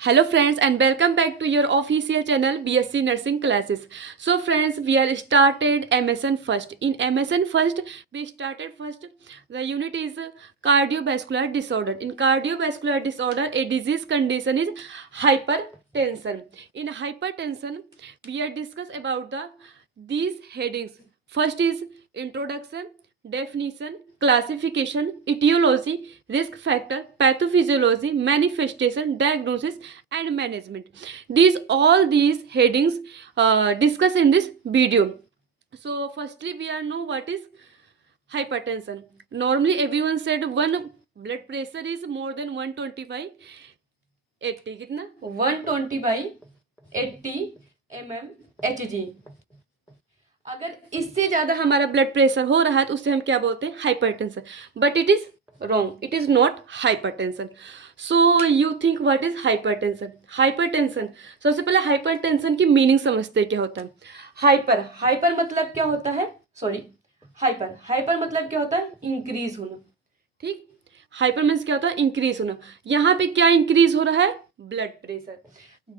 Hello friends and welcome back to your official channel BSc Nursing Classes. So friends, we are started MSN first. In MSN first, we started first. The unit is cardiovascular disorder. In cardiovascular disorder, a disease condition is hypertension. In hypertension, we are discuss about these headings. First is introduction, definition, classification, etiology, risk factor, pathophysiology, manifestation, diagnosis, and management. These headings discuss in this video. So firstly, we are know what is hypertension. Normally, everyone said one blood pressure is more than 120 by 80. कितना 120 by 80 mmHg. अगर इससे ज़्यादा हमारा blood pressure हो रहा है तो उससे हम क्या बोलते हैं, hypertension. But it is wrong, it is not hypertension. So you think what is hypertension. Hypertension, सबसे पहले हाइपरटेंशन की मीनिंग समझते हैं क्या होता है. हाइपर, हाइपर मतलब क्या होता है, सॉरी, हाइपर, हाइपर मतलब क्या होता है, इंक्रीज होना. ठीक, हाइपर मीन्स क्या होता है, इंक्रीज होना. यहाँ पे क्या इंक्रीज हो रहा है, ब्लड प्रेशर.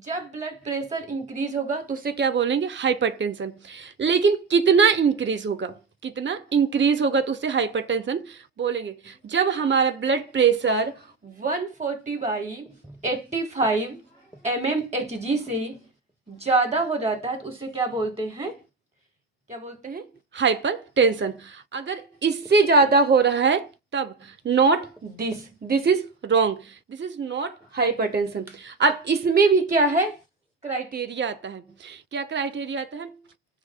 जब ब्लड प्रेशर इंक्रीज होगा तो उससे क्या बोलेंगे, हाइपरटेंशन. लेकिन कितना इंक्रीज होगा, कितना इंक्रीज होगा तो उससे हाइपरटेंशन बोलेंगे. जब हमारा ब्लड प्रेशर 140 बाई 85 mmHg से ज़्यादा हो जाता है तो उससे क्या बोलते हैं, क्या बोलते हैं, हाइपरटेंशन. अगर इससे ज़्यादा हो रहा है तब not this, this is wrong, this is not hypertension. अब इसमें भी क्या है, क्राइटेरिया आता है. क्या क्राइटेरिया आता है,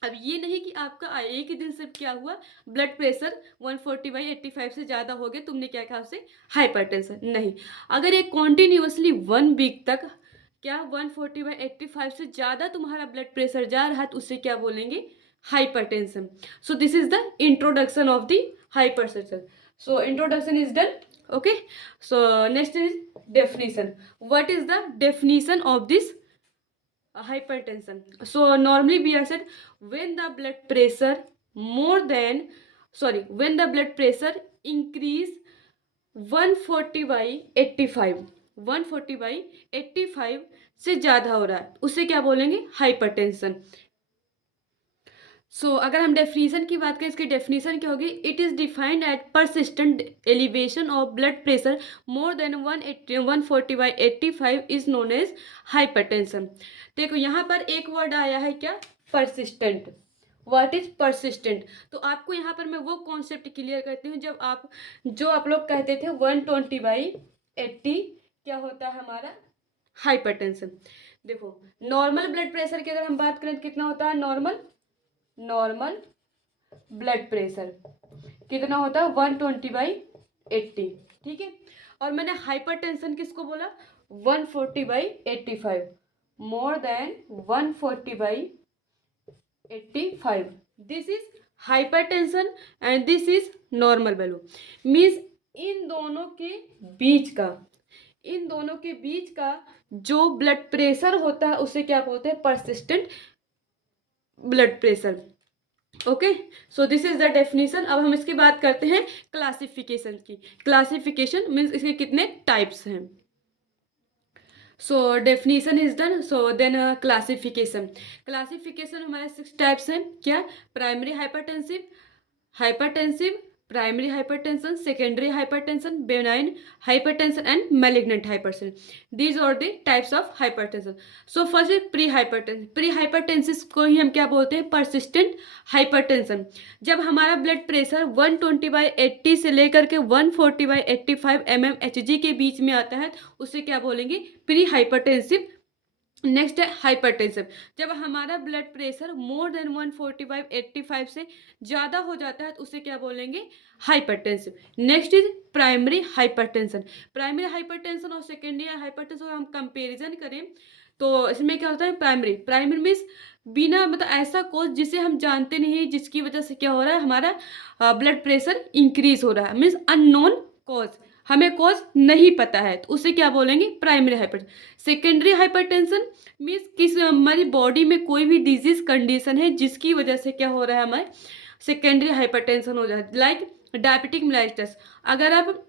अब ये नहीं कि आपका एक ही दिन से क्या हुआ, ब्लड प्रेशर 140 बाई 85 से ज़्यादा हो गया, तुमने क्या कहा उसे, हाइपरटेंशन. नहीं, अगर ये कॉन्टिन्यूसली 1 वीक तक क्या 140 बाई 85 से ज़्यादा तुम्हारा ब्लड प्रेशर जा रहा है तो उससे क्या बोलेंगे, hypertension. So this is the introduction of the hypertension. So introduction is done. Okay, so next is definition. What is the definition of this hypertension? So normally we are said when the blood pressure more than, sorry, when the blood pressure increase 140 by 85, 140 by 85 से ज़्यादा हो रहा है उसे क्या बोलेंगे, hypertension. सो अगर हम डेफिनेशन की बात करें, इसकी डेफिनेशन क्या होगी, it is defined at persistent elevation of blood pressure more than 140 by 85 is known as hypertension. देखो यहाँ पर एक वर्ड आया है क्या, परसिस्टेंट. व्हाट इज परसिस्टेंट, तो आपको यहाँ पर मैं वो कॉन्सेप्ट क्लियर करती हूँ. जब आप, जो आप लोग कहते थे 120 बाई 80 क्या होता है हमारा, हाइपरटेंशन. देखो नॉर्मल ब्लड प्रेशर की अगर हम बात करें तो कितना होता है, नॉर्मल, नॉर्मल ब्लड प्रेशर कितना होता है, 120 बाई 80. ठीक है, और मैंने हाइपरटेंशन किसको बोला, 140 by 85, more than 140 by 85. This is hypertension and this is normal value. Means in दोनों के बीच का, इन दोनों के बीच का जो ब्लड प्रेशर होता है उसे क्या बोलते हैं, persistent blood pressure. Okay, so this is the definition. अब हम इसकी बात करते हैं क्लासिफिकेशन की. क्लासिफिकेशन मीन्स इसके कितने टाइप्स हैं. So definition is done. So then classification. Classification हमारे 6 टाइप्स हैं. क्या, primary hypertensive, hypertensive, primary hypertension, secondary hypertension, benign hypertension and malignant hypertension. These are the types of hypertension. So first is pre hypertension. Pre hypertension को ही हम क्या बोलते हैं, persistent hypertension. जब हमारा ब्लड प्रेशर 120 बाई 80 से लेकर के 140 बाई 85 mmHg के बीच में आता है उसे क्या बोलेंगे, प्री हाइपरटेंसिव. नेक्स्ट है हाइपरटेंसिव. जब हमारा blood pressure more than 140 by 85 से ज़्यादा हो जाता है तो उसे क्या बोलेंगे, hypertensive. Next is primary hypertension. Primary hypertension और सेकेंडरी हाइपरटेंशन हम कंपेरिजन करें तो इसमें क्या होता है, प्राइमरी, प्राइमरी मीन्स बिना मतलब ऐसा कोज जिसे हम जानते नहीं है, जिसकी वजह से क्या हो रहा है, हमारा ब्लड प्रेशर इंक्रीज हो रहा है. मीन्स अननोन कॉज, हमें कॉज नहीं पता है तो उसे क्या बोलेंगे, primary hypertension. Secondary hypertension means किस हमारी बॉडी में कोई भी डिजीज कंडीशन है जिसकी वजह से क्या हो रहा है, हमारे सेकेंडरी हाइपरटेंशन हो जाए. Like diabetic mellitus. अगर आप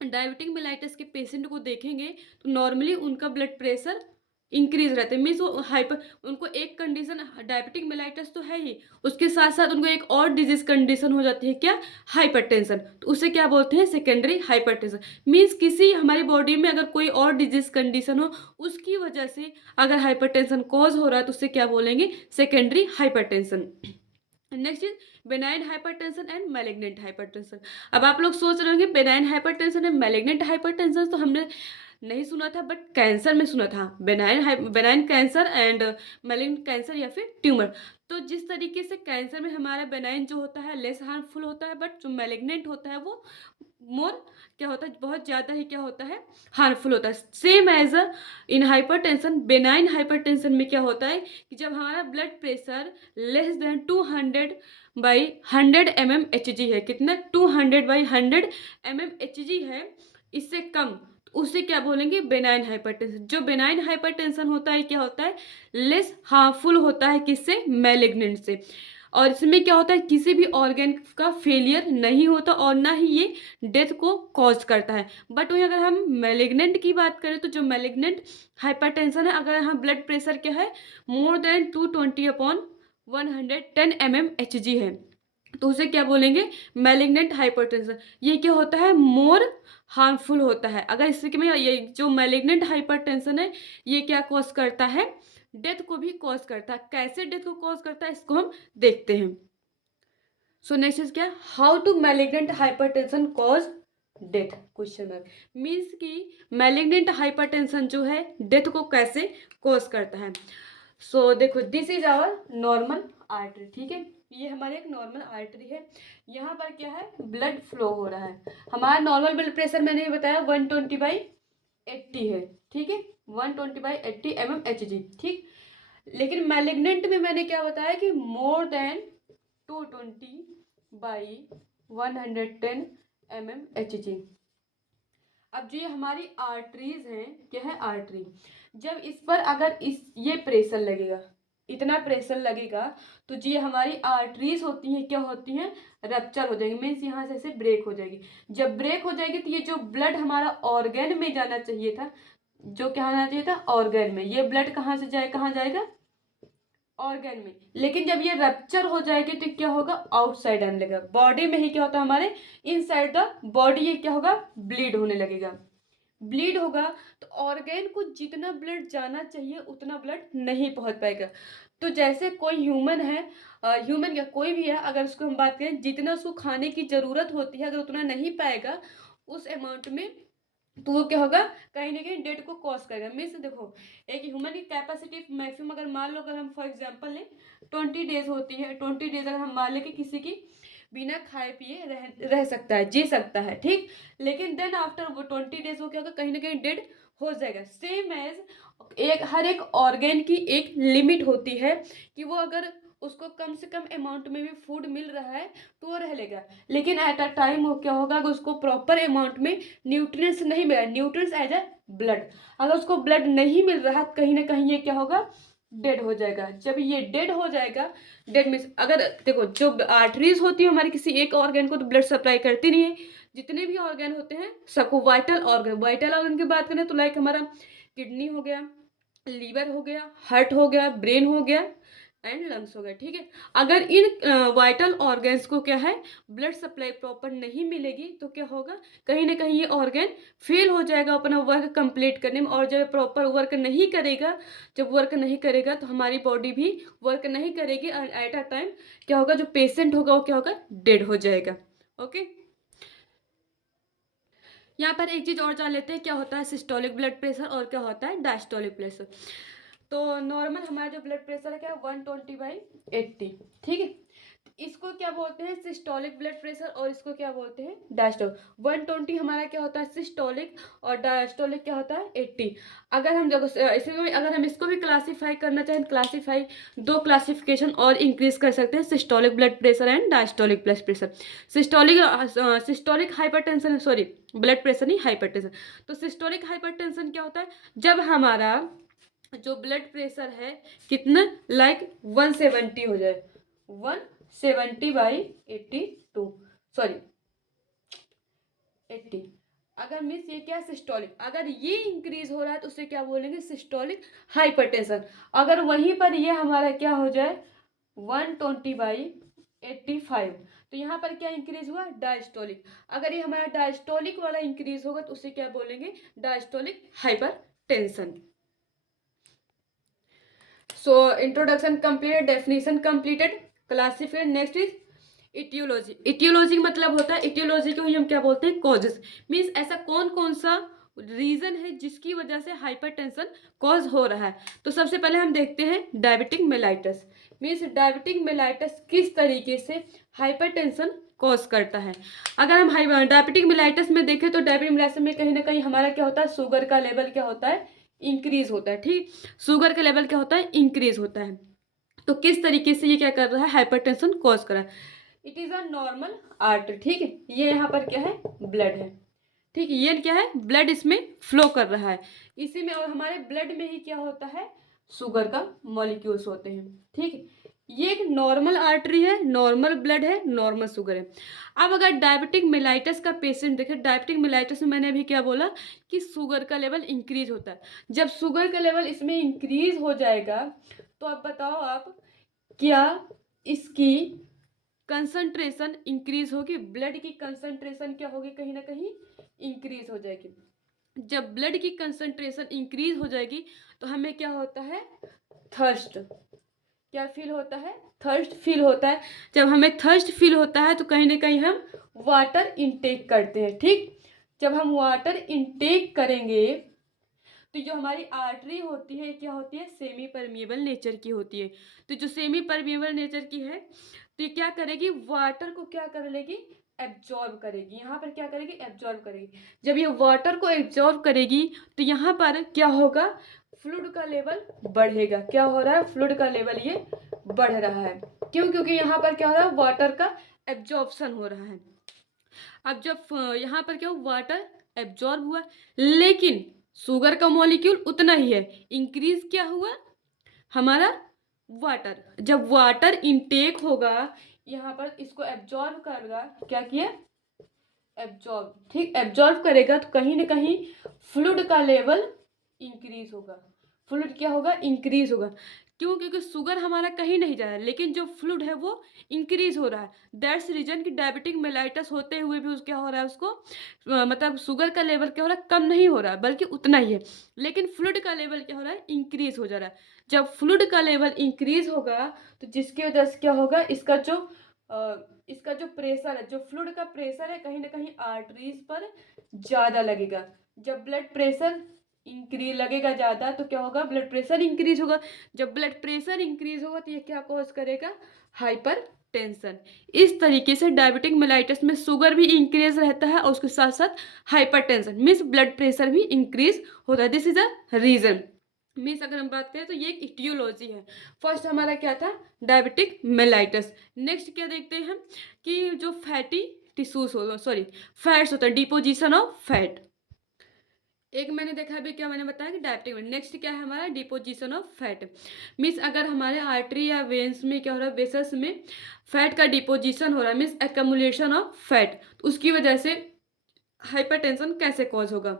डायबिटिक मेलाइटस के पेशेंट को देखेंगे तो नॉर्मली उनका ब्लड प्रेशर इंक्रीज रहता है, मीन्स वो हाइपर, उनको एक कंडीशन डायबिटिक मेलाइटस तो है ही, उसके साथ साथ उनको एक और डिजीज कंडीशन हो जाती है, क्या, हाइपरटेंशन। तो उसे क्या बोलते हैं, सेकेंडरी हाइपरटेंशन। मीन्स किसी हमारी बॉडी में अगर कोई और डिजीज कंडीशन हो, उसकी वजह से अगर हाइपरटेंशन कॉज हो रहा है तो उसे क्या बोलेंगे, secondary hypertension. Next is benign hypertension and malignant hypertension. अब आप लोग सोच रहे होंगे benign hypertension and malignant hypertension तो हमने नहीं सुना था, बट कैंसर में सुना था, benign cancer and malignant cancer या फिर ट्यूमर। तो जिस तरीके से कैंसर में हमारा बेनाइन जो होता है लेस हार्मफुल होता है, बट जो मैलिग्नेंट होता है वो मोर क्या होता है, बहुत ज़्यादा ही क्या होता है, हार्मफुल होता है। Same as in hypertension, benign hypertension में क्या होता है कि जब हमारा blood pressure less than 200/100 mmHg है, कितना, 200/100 mmHg है, इससे कम, तो उसे क्या बोलेंगे, बेनाइन हाइपरटेंशन। जो बेनाइन हाइपरटेंशन होता है क्या होता है, लेस हार्मफुल होता है, किससे, मैलिग्नेंट से। और इसमें क्या होता है, किसी भी ऑर्गन का फेलियर नहीं होता और ना ही ये डेथ को कॉज करता है। बट वहीं अगर हम मैलिग्नेंट की बात करें तो जो मैलिग्नेंट हाइपरटेंशन है, अगर यहाँ ब्लड प्रेशर क्या है, मोर देन 220/110 mmHg है, तो उसे क्या बोलेंगे, मैलिग्नेंट हाइपरटेंशन। ये क्या होता है, मोर हार्मफुल होता है। अगर इसके में ये जो मैलिग्नेंट हाइपरटेंशन है, ये क्या कॉज करता है, डेथ को भी कॉज करता है। कैसे डेथ को कॉज करता है, इसको हम देखते हैं। सो नेक्स्ट इज क्या, how to malignant hypertension cause death, question mark. Means कि मैलिग्नेंट हाइपरटेंशन जो है डेथ को कैसे कॉज करता है। सो देखो, this is our normal artery, ठीक है, ये हमारे एक नॉर्मल आर्टरी है। यहाँ पर क्या है, ब्लड फ्लो हो रहा है। हमारा नॉर्मल ब्लड प्रेशर मैंने बताया 120/80 है, ठीक है, 120/80 mmHg, ठीक। लेकिन मैलिग्नेंट में मैंने क्या बताया कि मोर देन 220/110 mmHg। अब जो ये हमारी आर्टरीज हैं, क्या है, आर्टरी, जब इस पर अगर ये प्रेशर लगेगा, इतना प्रेशर लगेगा, तो जो ये हमारी आर्टरीज होती हैं क्या होती हैं, रप्चर हो जाएगी, मीन्स यहाँ से ऐसे ब्रेक हो जाएगी। जब ब्रेक हो जाएगी तो ये जो ब्लड हमारा ऑर्गन में जाना चाहिए था, जो क्या होना चाहिए था, ऑर्गन में, ये ब्लड कहाँ से जाए, कहाँ जाएगा, ऑर्गन में। लेकिन जब ये रप्चर हो जाएगी तो क्या होगा, आउटसाइड आने लगेगा, बॉडी में ही क्या होता है, हमारे इनसाइड द बॉडी ये क्या होगा, ब्लीड होने लगेगा। ब्लीड होगा तो ऑर्गन को जितना ब्लड जाना चाहिए उतना ब्लड नहीं पहुंच पाएगा। तो जैसे कोई ह्यूमन है, ह्यूमन या कोई भी है, अगर उसको हम बात करें, जितना उसको खाने की ज़रूरत होती है अगर उतना नहीं पाएगा उस अमाउंट में, तो वो क्या होगा, कहीं ना कहीं डेट को कॉज करेगा। मीन्स देखो, एक ह्यूमन की कैपेसिटी मैक्सिमम अगर मान लो, अगर हम फॉर एग्जांपल लें 20 डेज होती है, 20 डेज अगर हम मान लें कि किसी की बिना खाए पिए रह सकता है, जी सकता है, ठीक। लेकिन देन आफ्टर वो 20 डेज वो क्या होगा, कहीं ना कहीं डेड हो जाएगा। सेम एज हर एक ऑर्गेन की एक लिमिट होती है कि वो अगर उसको कम से कम अमाउंट में भी फूड मिल रहा है तो वो रह लेगा। लेकिन एट अ टाइम वो क्या होगा, अगर उसको प्रॉपर अमाउंट में न्यूट्रिएंट्स नहीं मिला, न्यूट्रिएंट्स एज अ ब्लड, अगर उसको ब्लड नहीं मिल रहा कहीं ना कहीं ये क्या होगा, डेड हो जाएगा। जब ये डेड हो जाएगा, डेड मीन्स, अगर देखो जो आर्टरीज होती है हमारी किसी एक ऑर्गन को तो ब्लड सप्लाई करती नहीं है, जितने भी ऑर्गन होते हैं सबको, वाइटल ऑर्गन की बात करें तो लाइक हमारा किडनी हो गया, लीवर हो गया, हार्ट हो गया, ब्रेन हो गया एंड लंग्स हो गया, ठीक है। अगर इन वाइटल ऑर्गन्स को क्या है, ब्लड सप्लाई प्रॉपर नहीं मिलेगी तो क्या होगा, कहीं ना कहीं ये ऑर्गन फेल हो जाएगा अपना वर्क कंप्लीट करने में। और जब प्रॉपर वर्क नहीं करेगा, जब वर्क नहीं करेगा तो हमारी बॉडी भी वर्क नहीं करेगी, एट अ टाइम क्या होगा, जो पेशेंट होगा वो क्या होगा, डेड हो जाएगा। ओके, यहाँ पर एक चीज़ और जान लेते हैं, क्या होता है सिस्टोलिक ब्लड प्रेशर और क्या होता है डायस्टोलिक प्रेशर। तो नॉर्मल हमारा जो ब्लड प्रेशर है क्या, 120/80, ठीक है। इसको क्या बोलते हैं, सिस्टोलिक ब्लड प्रेशर, और इसको क्या बोलते हैं, डायस्टोलिक। 120 हमारा क्या होता है, सिस्टोलिक, और डायस्टोलिक क्या होता है, 80। अगर हम जब इसमें अगर हम इसको भी क्लासीफाई करना चाहें, क्लासीफाई, दो क्लासिफिकेशन और इंक्रीज कर सकते हैं, systolic blood pressure and diastolic blood pressure. Systolic hypertension, sorry blood pressure नहीं, हाइपरटेंशन। तो सिस्टोलिक हाइपरटेंशन क्या होता है, जब हमारा जो ब्लड प्रेशर है कितना, लाइक 170 हो जाए, 170/82, सॉरी 80, अगर मीन्स ये क्या है, सिस्टोलिक। अगर ये इंक्रीज हो रहा है तो उसे क्या बोलेंगे, सिस्टोलिक हाइपरटेंशन। अगर वहीं पर ये हमारा क्या हो जाए 120/85, तो यहाँ पर क्या इंक्रीज हुआ, डायस्टोलिक। अगर ये हमारा डायस्टोलिक वाला इंक्रीज होगा तो उसे क्या बोलेंगे, diastolic hypertension. So introduction completed, definition completed, classification. Next is etiology. Etiology मतलब होता है, इटियोलॉजी को ही हम क्या बोलते हैं, कॉजेस। मीन्स ऐसा कौन कौन सा रीजन है जिसकी वजह से हाइपरटेंशन कॉज हो रहा है। तो सबसे पहले हम देखते हैं diabetic mellitus. Means diabetic mellitus किस तरीके से हाइपरटेंशन कॉज करता है। अगर हम डायबिटिक मेलाइटस में देखें तो डायबिटिक मेलाइटस में कहीं ना कहीं हमारा क्या होता है, शुगर का लेवल क्या होता है, इंक्रीज होता है। ठीक, शुगर का लेवल क्या होता है, इंक्रीज होता है। तो किस तरीके से ये क्या कर रहा है, हाइपरटेंशन कॉज कर रहा है। It is a normal artery. ठीक है, ये यहाँ पर क्या है, ब्लड है। ठीक है, ये क्या है, ब्लड इसमें फ्लो कर रहा है इसी में। और हमारे ब्लड में ही क्या होता है, शुगर का मॉलिक्यूल्स होते हैं। ठीक है, ये एक नॉर्मल आर्टरी है, नॉर्मल ब्लड है, नॉर्मल शुगर है। अब अगर डायबिटिक मेलाइटस का पेशेंट देखे, डायबिटिक मेलाइटस में मैंने अभी क्या बोला कि शुगर का लेवल इंक्रीज होता है। जब शुगर का लेवल इसमें इंक्रीज हो जाएगा तो अब बताओ आप, क्या इसकी कंसंट्रेशन इंक्रीज होगी, ब्लड की कंसंट्रेशन क्या होगी, कहीं ना कहीं इंक्रीज हो जाएगी। जब ब्लड की कंसंट्रेशन इंक्रीज हो जाएगी तो हमें क्या होता है, थर्स्ट, क्या फील होता है, थर्स्ट फील होता है। जब हमें थर्स्ट फील होता है तो कहीं ना कहीं हम वाटर इनटेक करते हैं। ठीक, जब हम वाटर इनटेक करेंगे तो जो हमारी आर्टरी होती है क्या होती है, सेमी परमिएबल नेचर की होती है। तो जो सेमी परमिएबल नेचर की है तो ये क्या करेगी, वाटर को क्या कर लेगी, एब्जॉर्ब करेगी। यहाँ पर क्या करेगी, एब्जॉर्ब करेगी। जब ये वाटर को एब्जॉर्ब करेगी तो यहाँ पर क्या होगा, फ्लूइड का लेवल बढ़ेगा। क्या हो रहा है, फ्लूइड का लेवल ये बढ़ रहा है। क्यों, क्योंकि यहाँ पर क्या हो रहा है, वाटर का एब्जॉर्प्शन हो रहा है। अब जब यहाँ पर क्या हो, वाटर एब्जॉर्ब हुआ, लेकिन शुगर का मॉलिक्यूल उतना ही है, इंक्रीज क्या हुआ हमारा, वाटर। जब वाटर इनटेक होगा यहाँ पर इसको एब्जॉर्ब करेगा, क्या किया, एब्जॉर्ब। ठीक, एब्जॉर्ब करेगा तो कहीं ना कहीं फ्लूइड का लेवल इंक्रीज होगा। फ्लूइड क्या होगा, इंक्रीज होगा। क्यों, क्योंकि शुगर हमारा कहीं नहीं जा रहा है लेकिन जो फ्लूइड है वो इंक्रीज हो रहा है। दैट्स रीजन कि डायबिटिक मेलाइटस होते हुए भी क्या हो रहा है, उसको मतलब शुगर का लेवल क्या हो रहा है, कम नहीं हो रहा है बल्कि उतना ही है, लेकिन फ्लूइड का लेवल क्या हो रहा है, इंक्रीज हो जा रहा है। जब फ्लूइड का लेवल इंक्रीज होगा तो जिसकी वजह से क्या होगा, इसका जो प्रेशर है, जो फ्लूइड का प्रेशर है कहीं ना कहीं आर्टरीज पर ज़्यादा लगेगा। जब ब्लड प्रेशर इंक्रीज लगेगा ज़्यादा तो क्या होगा, ब्लड प्रेशर इंक्रीज होगा। जब ब्लड प्रेशर इंक्रीज होगा तो ये क्या कॉज करेगा, हाइपर टेंशन। इस तरीके से डायबिटिक मेलाइटस में शुगर भी इंक्रीज रहता है और उसके साथ साथ hypertension means blood pressure भी इंक्रीज होता है। This is a reason. Means अगर हम बात करें तो ये एक इटियोलॉजी है। फर्स्ट हमारा क्या था, डायबिटिक मेलाइटस। नेक्स्ट क्या देखते हैं हम कि जो फैटी टिश्यूज हो, सॉरी फैट्स होता है, डिपोजिशन ऑफ फैट। एक मैंने देखा अभी, क्या मैंने बताया कि डायबिटिक। नेक्स्ट क्या है हमारा, डिपोजिशन ऑफ फैट। मीन्स अगर हमारे आर्टरी या वेन्स में क्या हो रहा है, वेसल्स में फैट का डिपोजिशन हो रहा है, मीन्स एक्यूमुलेशन ऑफ फैट, तो उसकी वजह से हाइपरटेंशन कैसे कॉज होगा।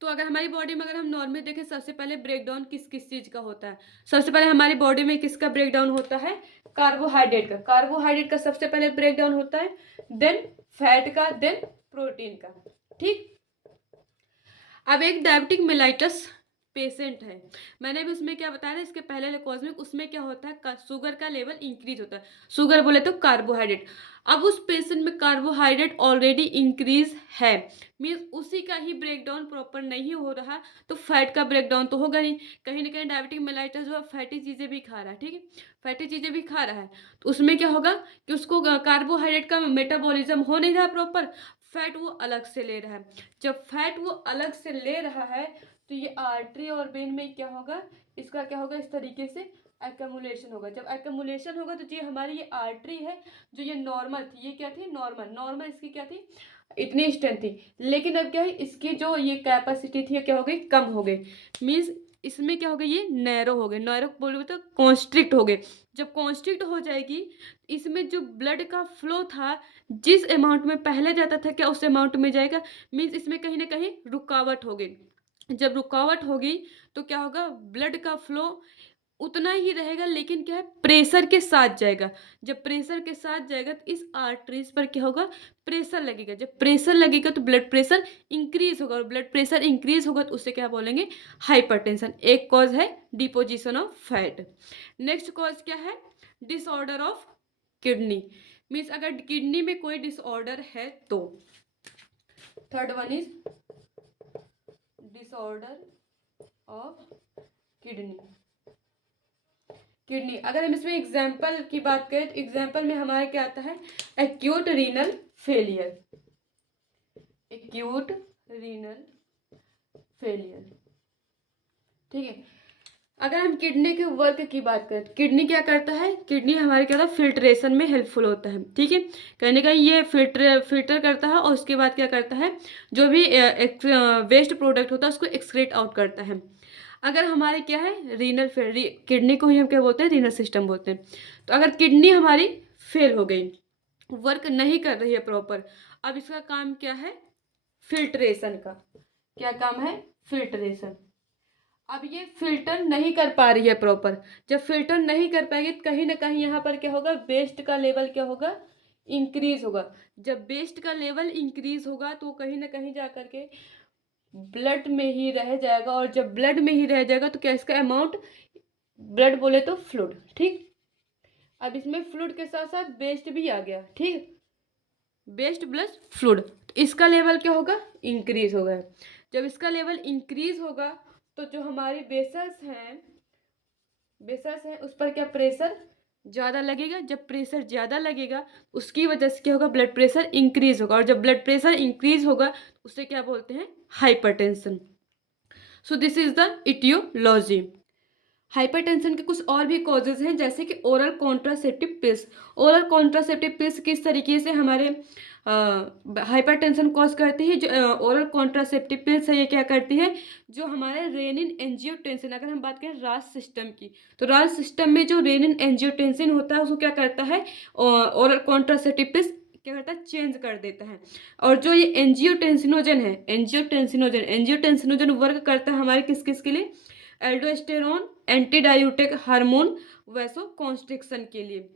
तो अगर हमारी बॉडी में अगर हम नॉर्मली देखें, सबसे पहले ब्रेकडाउन किस किस चीज़ का होता है, सबसे पहले हमारी बॉडी में किसका ब्रेकडाउन होता है, कार्बोहाइड्रेट का। कार्बोहाइड्रेट का सबसे पहले ब्रेकडाउन होता है, देन फैट का, देन प्रोटीन का। ठीक, अब एक डायबिटिक मेलाइटस पेशेंट है, मैंने भी उसमें क्या बताया था इसके पहले कॉज में, उसमें क्या होता है, शुगर का लेवल इंक्रीज होता है। शुगर बोले तो कार्बोहाइड्रेट। अब उस पेशेंट में कार्बोहाइड्रेट ऑलरेडी इंक्रीज है, मीन्स उसी का ही ब्रेकडाउन प्रॉपर नहीं हो रहा, तो फैट का ब्रेकडाउन तो होगा नहीं। कहीं ना कहीं डायबिटिक मेलाइटस जो है फैटी चीज़ें भी खा रहा है। ठीक है, फैटी चीज़ें भी खा रहा है तो उसमें क्या होगा कि उसको कार्बोहाइड्रेट का मेटाबॉलिज्म हो नहीं रहा प्रॉपर, फैट वो अलग से ले रहा है। जब फैट वो अलग से ले रहा है तो ये आर्टरी और वेन में क्या होगा, इसका क्या होगा, इस तरीके से एक्यूमुलेशन होगा। जब एक्यूमुलेशन होगा तो ये हमारी ये आर्टरी है जो ये नॉर्मल थी, ये क्या थी, नॉर्मल। नॉर्मल इसकी क्या थी, इतनी स्ट्रेंथ थी, लेकिन अब क्या है, इसकी जो ये कैपेसिटी थी क्या हो गई, कम हो गई। मीन्स इसमें क्या हो गया, ये नैरो हो गए, नैरो बोलोगे तो कॉन्स्ट्रिक्ट हो गए। जब कॉन्स्ट्रिक्ट हो जाएगी, इसमें जो ब्लड का फ्लो था जिस अमाउंट में पहले जाता था, क्या उस अमाउंट में जाएगा, मीन्स इसमें कहीं ना कहीं रुकावट हो गई। जब रुकावट होगी तो क्या होगा, ब्लड का फ्लो उतना ही रहेगा, लेकिन क्या है, प्रेशर के साथ जाएगा। जब प्रेशर के साथ जाएगा तो इस आर्टरीज पर क्या होगा, प्रेशर लगेगा। जब प्रेशर लगेगा तो ब्लड प्रेशर इंक्रीज होगा, और ब्लड प्रेशर इंक्रीज होगा तो उससे क्या बोलेंगे, हाइपरटेंशन। एक कॉज है deposition of fat. Next cause क्या है, डिसऑर्डर ऑफ किडनी, मीन्स अगर किडनी में कोई डिसऑर्डर है तो। Third one is disorder of kidney. Kidney, अगर हम इसमें एग्जाम्पल की बात करें तो एग्जाम्पल में हमारा क्या आता है, acute renal failure, acute renal failure. ठीक है, अगर हम किडनी के वर्क की बात करें तो किडनी क्या करता है, किडनी हमारे क्या होता है, फिल्ट्रेशन में हेल्पफुल होता है। ठीक है, कहीं ना कहीं ये फिल्टर करता है, और उसके बाद क्या करता है, जो भी वेस्ट प्रोडक्ट होता है उसको एक्सक्रीट आउट करता है। अगर हमारे क्या है, रीनल किडनी को ही हम क्या बोलते हैं, रीनल सिस्टम बोलते हैं। तो अगर किडनी हमारी फेल हो गई, वर्क नहीं कर रही है प्रॉपर, अब इसका काम क्या है, फिल्ट्रेशन का। क्या काम है, फिल्ट्रेशन। अब ये फिल्टर नहीं कर पा रही है प्रॉपर, जब फिल्टर नहीं कर पाएगी तो कहीं ना कहीं यहाँ पर क्या होगा, वेस्ट का लेवल क्या होगा, इंक्रीज होगा। जब वेस्ट का लेवल इंक्रीज होगा तो कहीं ना कहीं जा करके ब्लड में ही रह जाएगा, और जब ब्लड में ही रह जाएगा तो क्या, इसका अमाउंट, ब्लड बोले तो फ्लूइड। ठीक, अब इसमें फ्लूइड के साथ साथ वेस्ट भी आ गया। ठीक, वेस्ट प्लस फ्लूइड, तो इसका लेवल क्या होगा, इंक्रीज होगा। जब इसका लेवल इंक्रीज होगा तो जो हमारी वेसल्स हैं उस पर क्या, प्रेशर ज़्यादा लगेगा। जब प्रेशर ज़्यादा लगेगा उसकी वजह से क्या होगा, ब्लड प्रेशर इंक्रीज होगा, और जब ब्लड प्रेशर इंक्रीज होगा उसे क्या बोलते हैं, hypertension. So this is the etiology. Hypertension के कुछ और भी कॉजेज हैं, जैसे कि oral contraceptive pills. Oral contraceptive pills किस तरीके से हमारे हाइपरटेंशन कॉज करती है। जो ओरल कॉन्ट्रासेप्टिव पिल्स है, ये क्या करती है, जो हमारे रेनिन एंजियोटेंसिन, अगर हम बात करें राज सिस्टम की, तो राज सिस्टम में जो रेनिन एंजियोटेंसिन होता है उसको क्या करता है, ओरल कॉन्ट्रासेप्टिव पिल्स क्या करता है, चेंज कर देता है। और जो ये एंजियोटेंसिनोजन है, एंजियोटेंसिनोजन वर्क करता है हमारे किस किस के लिए, एल्डोस्टेरोन, एंटीडायूटिक हार्मोन, वैसो कॉन्स्ट्रिक्शन के लिए।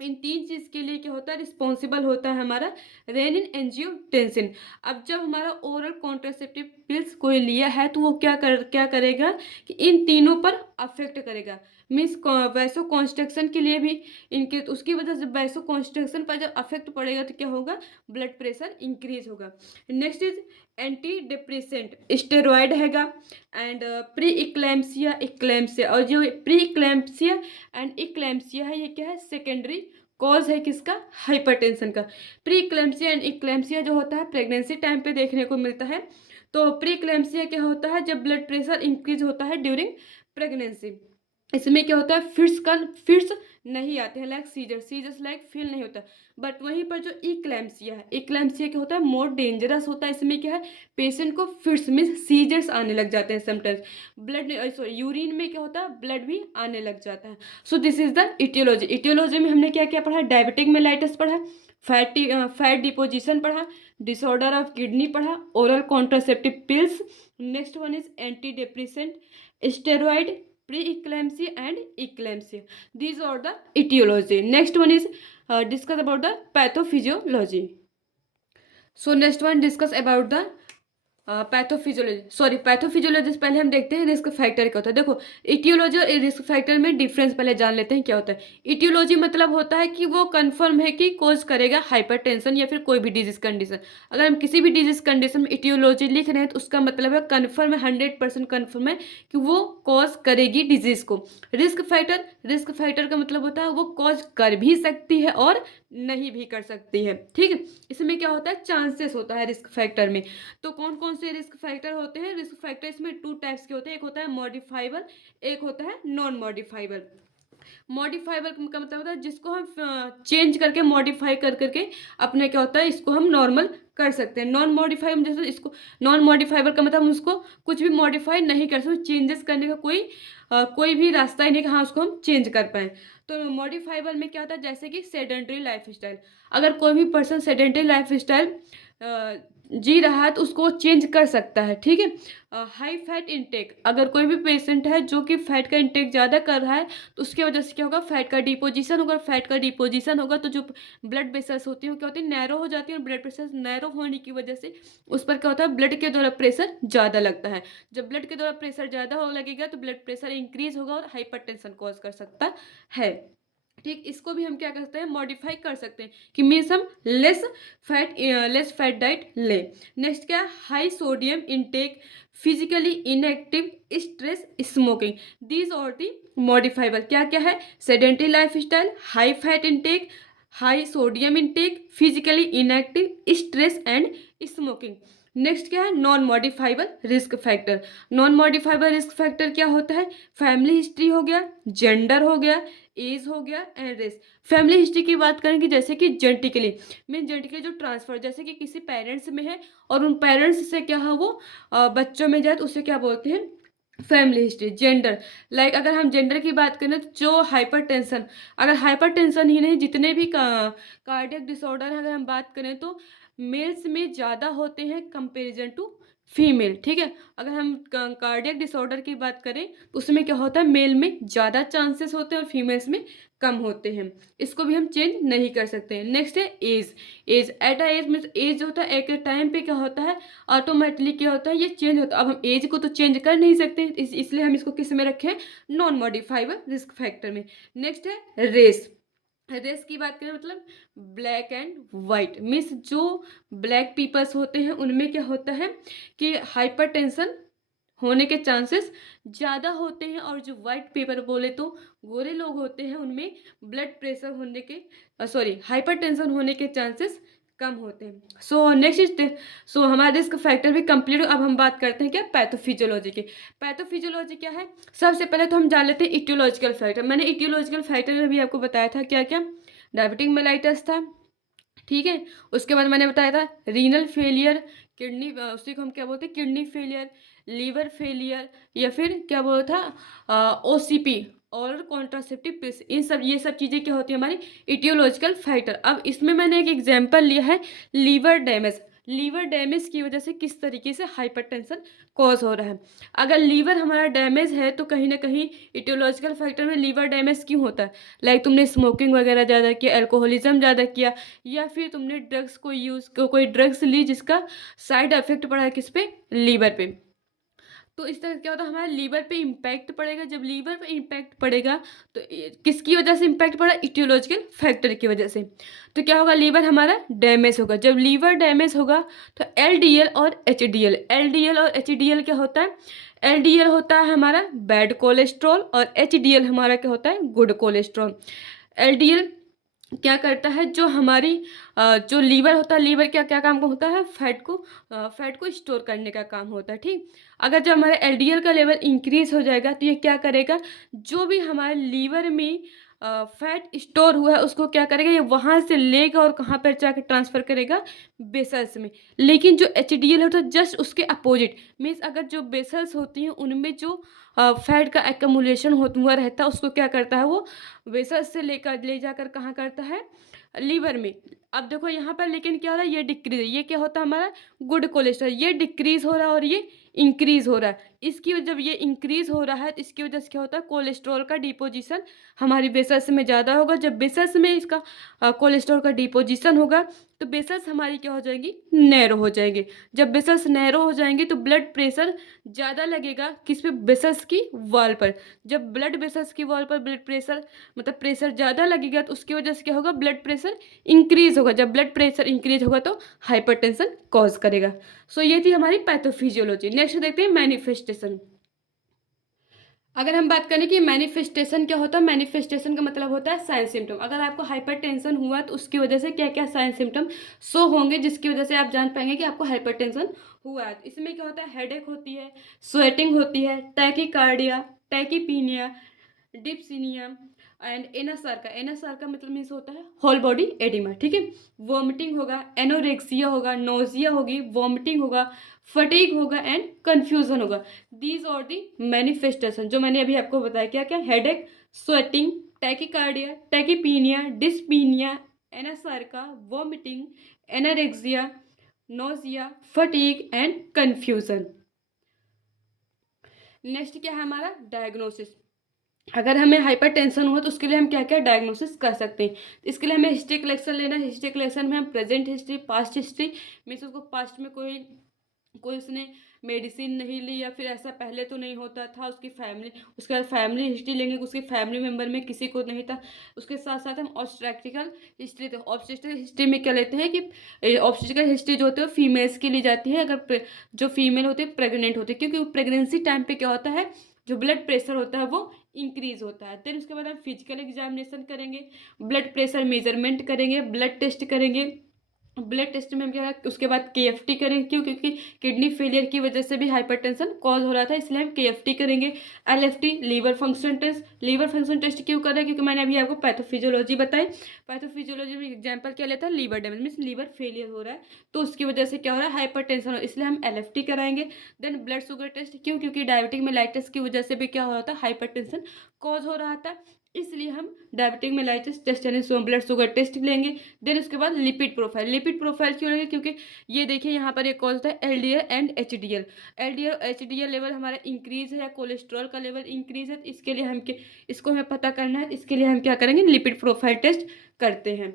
इन तीन चीज के लिए क्या होता है, रिस्पॉन्सिबल होता है हमारा रेनिन एंजियोटेंसिन। अब जब हमारा ओरल कॉन्ट्रासेप्टिव पिल्स कोई लिया है तो वो क्या करेगा कि इन तीनों पर अफेक्ट करेगा। मीन्स वैसो कॉन्स्ट्रक्शन के लिए भी इनके, उसकी वजह से वैसो कॉन्स्ट्रक्शन पर जब अफेक्ट पड़ेगा तो क्या होगा, ब्लड प्रेशर इंक्रीज होगा। Next is anti depressant, steroid हैगा, एंड प्री इक्लैम्सिया, और जो प्री इक्लैम्सिया एंड इक्लैम्सिया है, ये क्या है, सेकेंडरी कॉज है किसका, हाइपरटेंशन का। प्री इक्लैम्सिया एंड इक्लैम्सिया जो होता है प्रेगनेंसी टाइम पे देखने को मिलता है। तो प्री इक्लैम्सिया क्या होता है, जब ब्लड प्रेशर इंक्रीज होता है ड्यूरिंग प्रेगनेंसी। इसमें क्या होता है, फिट्स नहीं आते हैं, लाइक सीजर्स लाइक फील नहीं होता। बट वहीं पर जो इक्लैम्सिया है, इक्लैम्सिया क्या होता है, मोर डेंजरस होता है। इसमें क्या है, पेशेंट को फिट्स मीन्स सीजर्स आने लग जाते हैं समटाइम्स। ब्लड यूरिन में क्या होता है, ब्लड भी आने लग जाता है। So this is the etiology. Etiology में हमने क्या क्या पढ़ा, डायबिटिक मेलाइटिस पढ़ा, फैट डिपोजिशन पढ़ा, डिसऑर्डर ऑफ किडनी पढ़ा, oral contraceptive pills, next one is antidepressant, steroid, pre-eclampsia and eclampsia. These are the etiology. Next one is discuss about the pathophysiology. So next one discuss about the pathophysiology से पहले हम देखते हैं risk factor क्या होता है। देखो, etiology और रिस्क फैक्टर में डिफरेंस पहले जान लेते हैं क्या होता है। इटियोलॉजी मतलब होता है कि वो कंफर्म है कि कोज करेगा हाइपरटेंशन या फिर कोई भी डिजीज कंडीशन। अगर हम किसी भी डिजीज कंडीशन में इटियोलॉजी लिख रहे हैं तो उसका मतलब है कन्फर्म है, 100% कन्फर्म है कि वो कॉज करेगी डिजीज को। रिस्क फैक्टर का मतलब होता है वो कॉज कर भी सकती है और नहीं भी कर सकती है। ठीक है, इसमें क्या होता है, चांसेस होता है रिस्क फैक्टर में। तो कौन कौन से रिस्क फैक्टर होते हैं, रिस्क फैक्टर इसमें 2 टाइप्स के होते हैं, एक होता है मॉडिफाइबल, एक होता है नॉन मॉडिफाइबल। मॉडिफाइबल का मतलब होता है जिसको हम चेंज करके मॉडिफाई कर करके अपने क्या होता है इसको हम नॉर्मल कर सकते हैं। नॉन मॉडिफाइबल जैसे इसको नॉन मॉडिफाइबल का मतलब हम उसको कुछ भी मॉडिफाई नहीं कर सकते, चेंजेस करने का कोई भी रास्ता ही नहीं कि हाँ उसको हम चेंज कर पाएँ। तो मॉडिफाइबल में क्या होता है जैसे कि सेडेंटरी लाइफ स्टाइल, अगर कोई भी पर्सन सेडेंटरी लाइफ स्टाइल जी रहा है तो उसको वो चेंज कर सकता है, ठीक है। हाई फैट इंटेक, अगर कोई भी पेशेंट है जो कि फैट का इंटेक ज़्यादा कर रहा है तो उसकी वजह से क्या होगा, फैट का डिपोजिशन होगा। फैट का डिपोजिशन होगा तो जो ब्लड वेसल्स होती हैं वो क्या होती है, नैरो हो जाती है, और ब्लड प्रेशर नैरो होने की वजह से उस पर क्या होता है, ब्लड के द्वारा प्रेशर ज़्यादा लगता है। जब ब्लड के द्वारा प्रेशर ज़्यादा हो लगेगा तो ब्लड प्रेशर इंक्रीज होगा और हाइपरटेंशन कॉज कर सकता है। ठीक, इसको भी हम क्या कर सकते हैं, मॉडिफाई कर सकते हैं कि मीन्स हम लेस फैट डाइट ले। नेक्स्ट क्या है, high sodium intake, physically inactive, stress, smoking, these और दी मॉडिफाइबल। क्या क्या है, sedentary life style, high fat intake, high sodium intake, physically inactive, stress and smoking. Next क्या है, non modifiable risk factor. Non modifiable risk factor क्या होता है, family history हो गया, जेंडर हो गया, एज हो गया एंड रेस। फैमिली हिस्ट्री की बात करेंगे जैसे कि जेनेटिकली मीन जेनेटिकली जो ट्रांसफर, जैसे कि किसी पेरेंट्स में है और उन पेरेंट्स से क्या है वो बच्चों में जाए तो उसे क्या बोलते हैं, फैमिली हिस्ट्री। जेंडर, लाइक अगर हम जेंडर की बात करें तो जो हाइपरटेंशन, अगर हाइपरटेंशन ही नहीं जितने भी कार्डियक डिसऑर्डर हैं अगर हम बात करें तो मेल्स में ज़्यादा होते हैं कंपेरिजन टू फीमेल, ठीक है। अगर हम कार्डियक डिसऑर्डर की बात करें तो उसमें क्या होता है, मेल में ज़्यादा चांसेस होते हैं और फीमेल्स में कम होते हैं। इसको भी हम चेंज नहीं कर सकते हैं। नेक्स्ट है age. Age at a age means age होता है एक टाइम पे क्या होता है, ऑटोमेटिकली क्या होता है ये चेंज होता है। अब हम एज को तो चेंज कर नहीं सकते इसलिए हम इसको किस में रखें, नॉन मॉडिफाइबल रिस्क फैक्टर में। नेक्स्ट है रेस। रेस की बात करें मतलब ब्लैक एंड वाइट मीन्स जो ब्लैक पीपल्स होते हैं उनमें क्या होता है कि हाइपरटेंशन होने के चांसेस ज़्यादा होते हैं, और जो वाइट पेपर बोले तो गोरे लोग होते हैं उनमें ब्लड प्रेशर होने के हाइपरटेंशन होने के चांसेस कम होते हैं। सो नेक्स्ट इज, सो हमारा रिस्क फैक्टर भी कंप्लीट। अब हम बात करते हैं क्या, पैथोफिजियोलॉजी की। पैथोफिजियोलॉजी क्या है, सबसे पहले तो हम जान लेते हैं इटियोलॉजिकल फैक्टर। मैंने इटियोलॉजिकल फैक्टर में भी आपको बताया था क्या क्या, डायबिटिक मेलाइटस था, ठीक है। उसके बाद मैंने बताया था रीनल फेलियर, किडनी उसी को हम क्या बोलते हैं, किडनी फेलियर, लीवर फेलियर, या फिर क्या बोला था ओसीपी और कॉन्ट्रासेप्टिव पिल्स। इन सब ये सब चीज़ें क्या होती है हमारी इटियोलॉजिकल फैक्टर। अब इसमें मैंने एक एग्जांपल लिया है लीवर डैमेज। लीवर डैमेज की वजह से किस तरीके से हाइपरटेंशन कॉज हो रहा है। अगर लीवर हमारा डैमेज है तो कहीं ना कहीं इटियोलॉजिकल फैक्टर में लीवर डैमेज क्यों होता है, लाइक तुमने स्मोकिंग वगैरह ज़्यादा किया, अल्कोहलिज्म ज़्यादा किया, या फिर तुमने ड्रग्स कोई ड्रग्स ली जिसका साइड इफेक्ट पड़ा है किस पे, लीवर पे। तो इस तरह क्या होता है हमारे लीवर पे इम्पैक्ट पड़ेगा। जब लीवर पे इम्पैक्ट पड़ेगा तो किसकी वजह से इम्पैक्ट पड़ा, इटियोलॉजिकल फैक्टर की वजह से। तो क्या होगा, लीवर हमारा डैमेज होगा। जब लीवर डैमेज होगा तो एलडीएल और एचडीएल, एलडीएल और एचडीएल क्या होता है, एलडीएल होता है हमारा बैड कोलेस्ट्रॉल और एचडीएल हमारा क्या होता है, गुड कोलेस्ट्रॉल। एलडीएल क्या करता है, जो हमारी जो लीवर होता है, लीवर क्या क्या काम होता है, फैट को स्टोर करने का काम होता है, ठीक। अगर जब हमारा एलडीएल का लेवल इंक्रीज हो जाएगा तो ये क्या करेगा, जो भी हमारे लीवर में फैट स्टोर हुआ है उसको क्या करेगा, ये वहाँ से लेगा और कहाँ पर जाकर ट्रांसफ़र करेगा, बेसल्स में। लेकिन जो एचडीएल होता है जस्ट उसके अपोजिट, मीन्स अगर जो बेसल्स होती हैं उनमें जो फैट का एक्यूमुलेशन हुआ रहता है उसको क्या करता है, वो वेसल्स से ले जाकर कहाँ करता है, लीवर में। अब देखो यहाँ पर लेकिन क्या हो रहा है, ये डिक्रीज, ये क्या होता है हमारा गुड कोलेस्ट्रॉल, ये डिक्रीज हो रहा है और ये इंक्रीज हो रहा है। इसकी वजह, जब ये इंक्रीज हो रहा है तो इसकी वजह से क्या होता है, कोलेस्ट्रॉल का डिपोजिशन हमारी वेसल्स में ज़्यादा होगा। जब वेसल्स में इसका कोलेस्ट्रॉल का डिपोजिशन होगा तो वेसल्स हमारी क्या हो जाएंगी, नैरो हो जाएंगे। जब वेसल्स नैरो हो जाएंगे तो ब्लड प्रेशर ज़्यादा लगेगा किस पे, वेसल्स की वॉल पर। जब ब्लड वेसल्स की वॉल पर ब्लड प्रेशर मतलब प्रेशर ज़्यादा लगेगा तो उसकी वजह से क्या होगा, ब्लड प्रेशर इंक्रीज होगा। जब ब्लड प्रेशर इंक्रीज होगा तो हाइपरटेंशन कॉज करेगा। सो ये थी हमारी पैथोफिजियोलॉजी। नेक्स्ट देखते हैं मैनिफेस्टेशन। अगर हम बात करें कि मैनिफेस्टेशन क्या होता है, मैनिफेस्टेशन का मतलब होता है साइन सिम्टम। अगर आपको हाइपरटेंशन हुआ तो उसकी वजह से क्या क्या साइन सिम्टम शो होंगे जिसकी वजह से आप जान पाएंगे कि आपको हाइपरटेंशन हुआ है। तो इसमें क्या होता है, हेडेक होती है, स्वेटिंग होती है, टैकीकार्डिया, टैकीपीनिया, डिप्सिनिया, एंड एनासार का मतलब मीन्स होता है होल बॉडी एडिमा, ठीक है। वॉमिटिंग होगा, एनोरेक्सिया होगा, नोजिया होगी, वॉमिटिंग होगा, फटीग होगा एंड कन्फ्यूजन होगा। दीज और दी मैनिफेस्टेशन जो मैंने अभी आपको बताया, क्या क्या, headache, sweating, tachycardia, tachypnoea, dyspnoea, anasarca, vomiting, anorexia, nausea, fatigue and confusion. Next क्या है हमारा डायग्नोसिस। अगर हमें हाइपरटेंशन हुआ तो उसके लिए हम क्या क्या डायग्नोसिस कर सकते हैं। इसके लिए हमें हिस्ट्री कलेक्शन लेना है। हिस्ट्री कलेक्शन में हम present history, past history, means उसको पास्ट में कोई कोई उसने मेडिसिन नहीं ली या फिर ऐसा पहले तो नहीं होता था, उसकी फैमिली, उसके बाद फैमिली हिस्ट्री लेंगे, उसके फैमिली मेम्बर में किसी को नहीं था। उसके साथ साथ हम ऑब्स्ट्रैक्टिकल हिस्ट्री, तो ऑब्स्टेट्रिकल हिस्ट्री में क्या लेते हैं कि ऑब्स्टेट्रिकल हिस्ट्री जो होती है वो फीमेल्स की ली जाती है, अगर जो फीमेल होती है प्रेग्नेंट होती है, क्योंकि प्रेगनेंसी टाइम पे क्या होता है, जो ब्लड प्रेशर होता है वो इंक्रीज होता है। देन उसके बाद हम फिजिकल एग्जामिनेशन करेंगे, ब्लड प्रेशर मेजरमेंट करेंगे, ब्लड टेस्ट करेंगे। ब्लड टेस्ट में हम क्या है उसके बाद केएफटी करेंगे, क्यों, क्योंकि किडनी फेलियर की वजह से भी हाइपरटेंशन कॉज हो रहा था, इसलिए हम केएफटी करेंगे। LFT, liver function test. Liver function test क्यों कर रहे हैं, क्योंकि मैंने अभी आपको पैथोफिजियोलॉजी बताई। पैथोफिजियोलॉजी में एग्जाम्पल क्या लेता है, liver damage, means liver failure हो रहा है तो उसकी वजह से क्या हो रहा है, हाइपरटेंशन हो, इसलिए हम एलएफटी कराएंगे। देन ब्लड शुगर टेस्ट, क्यों, क्योंकि डायबिटिक मेलाइटिस की वजह से भी क्या हो रहा था, हाइपरटेंशन कॉज हो रहा था, इसलिए हम डायबिटिक मेलाइटिस टेस्ट यानी ब्लड शुगर टेस्ट लेंगे। देन उसके बाद लिपिड प्रोफाइल। लिपिड प्रोफाइल क्यों लेंगे, क्योंकि ये देखिए यहाँ पर एक कॉज होता है एलडीएल एंड एचडीएल। एलडीएल और एचडीएल लेवल हमारा इंक्रीज है, कोलेस्ट्रॉल का लेवल इंक्रीज है, इसके लिए हम इसको हमें पता करना है, इसके लिए हम क्या करेंगे, लिपिड प्रोफाइल टेस्ट करते हैं।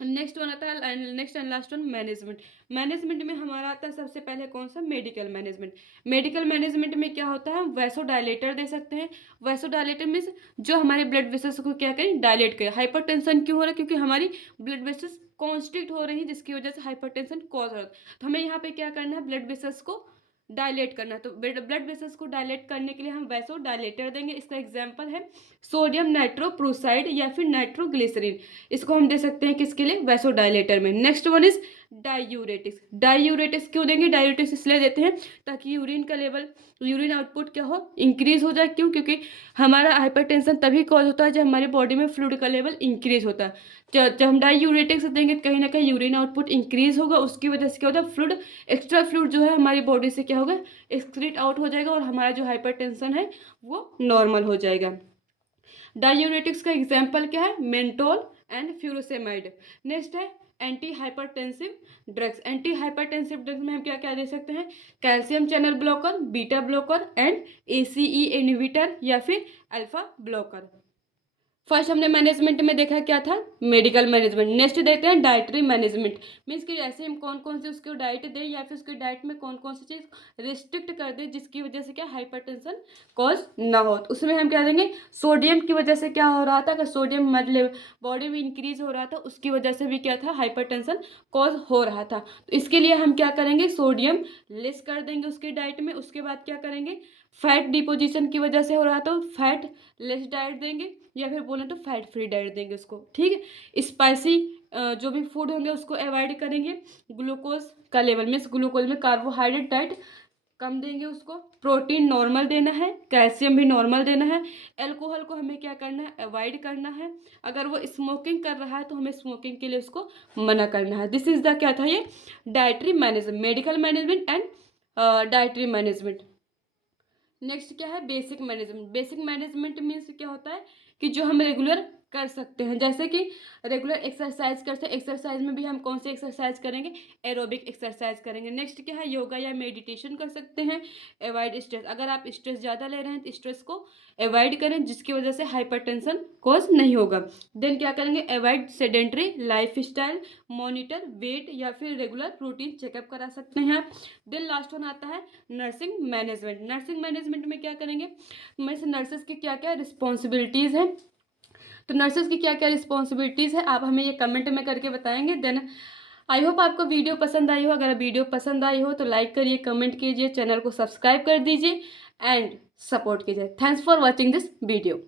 नेक्स्ट वन आता है, next and last one, management. Management में हमारा आता है सबसे पहले कौन सा, मेडिकल मैनेजमेंट। मेडिकल मैनेजमेंट में क्या होता है, वैसो डायलेटर दे सकते हैं। वैसो डायलेटर मीन्स जो हमारे ब्लड वेसल्स को क्या करें, डायलेट करें। हाइपरटेंशन क्यों हो रहा है, क्योंकि हमारी ब्लड वेसल्स कॉन्स्ट्रिक्ट हो रही है, जिसकी वजह से हाइपरटेंशन कॉज हो रहा है। तो हमें यहाँ पे क्या करना है, ब्लड वेसल्स को डायलेट करना है। तो ब्लड वेसल्स को डायलेट करने के लिए हम वैसो डायलेटर देंगे। इसका एग्जाम्पल है सोडियम नाइट्रोप्रोसाइड या फिर नाइट्रोग्लिसरीन। इसको हम दे सकते हैं किसके लिए, वैसो डायलेटर में। Next one is diuretics. Diuretics क्यों देंगे, डायूरेटिक्स इसलिए देते हैं ताकि यूरिन का लेवल, यूरिन आउटपुट क्या हो, इंक्रीज हो जाए। क्यों, क्योंकि हमारा हाइपरटेंशन तभी कॉज होता है जब हमारी बॉडी में फ्लूइड का लेवल इंक्रीज होता है। जब हम डायूरेटिक्स देंगे कहीं ना कहीं यूरिन आउटपुट इंक्रीज होगा, उसकी वजह से क्या होता है, फ्लूइड, एक्स्ट्रा फ्लूइड जो है हमारी बॉडी से क्या होगा, एक्सक्रीट आउट हो जाएगा और हमारा जो हाइपरटेंशन है वो नॉर्मल हो जाएगा। डायूरेटिक्स का एग्जाम्पल क्या है, मेंटोल एंड फ्यूरोसेमाइड। नेक्स्ट है anti hypertensive drugs. Anti hypertensive drugs में हम क्या क्या दे सकते हैं, calcium channel blocker, beta blocker and ACE inhibitor या फिर अल्फा ब्लॉकर। फर्स्ट हमने मैनेजमेंट में देखा क्या था, मेडिकल मैनेजमेंट। नेक्स्ट देखते हैं डाइटरी मैनेजमेंट, मीन्स कि ऐसे हम कौन कौन से उसको डाइट दें या फिर उसकी डाइट में कौन कौन सी चीज़ रिस्ट्रिक्ट कर दें जिसकी वजह से क्या हाइपरटेंशन कॉज ना हो। तो उसमें हम क्या देंगे, सोडियम की वजह से क्या हो रहा था, अगर सोडियम हमारे बॉडी में इंक्रीज हो रहा था उसकी वजह से भी क्या था, हाइपरटेंशन कॉज हो रहा था। तो इसके लिए हम क्या करेंगे, सोडियम लेस कर देंगे उसकी डाइट में। उसके बाद क्या करेंगे, फैट डिपोजिशन की वजह से हो रहा था, फैट लेस डाइट देंगे या फिर बोलें तो फैट फ्री डाइट देंगे उसको, ठीक है। स्पाइसी जो भी फूड होंगे उसको अवॉइड करेंगे। ग्लूकोज का लेवल मीन्स ग्लूकोज में कार्बोहाइड्रेट डाइट कम देंगे उसको। प्रोटीन नॉर्मल देना है, कैल्शियम भी नॉर्मल देना है। एल्कोहल को हमें क्या करना है, अवॉइड करना है। अगर वो स्मोकिंग कर रहा है तो हमें स्मोकिंग के लिए उसको मना करना है। दिस इज द क्या था ये, dietary management, medical management and dietary management. Next क्या है, basic management. Basic management means क्या होता है कि जो हम रेगुलर कर सकते हैं, जैसे कि रेगुलर एक्सरसाइज करते हैं। एक्सरसाइज में भी हम कौन सी एक्सरसाइज करेंगे, एरोबिक एक्सरसाइज करेंगे। नेक्स्ट क्या है, योगा या मेडिटेशन कर सकते हैं। अवॉइड स्ट्रेस, अगर आप स्ट्रेस ज़्यादा ले रहे हैं तो स्ट्रेस को अवॉइड करें जिसकी वजह से हाइपरटेंशन कॉज नहीं होगा। देन क्या करेंगे, avoid sedentary life style, monitor weight या फिर रेगुलर रूटीन चेकअप करा सकते हैं आप। देन लास्ट वन आता है नर्सिंग मैनेजमेंट। नर्सिंग मैनेजमेंट में क्या करेंगे, मीन्स नर्सेस की क्या क्या रिस्पॉन्सिबिलिटीज़ हैं। तो नर्सेस की क्या क्या रिस्पॉन्सिबिलिटीज़ है आप हमें ये कमेंट में करके बताएंगे। देन आई होप आपको वीडियो पसंद आई हो। अगर वीडियो पसंद आई हो तो लाइक करिए, कमेंट कीजिए, चैनल को सब्सक्राइब कर दीजिए एंड सपोर्ट कीजिए। Thanks for watching this video.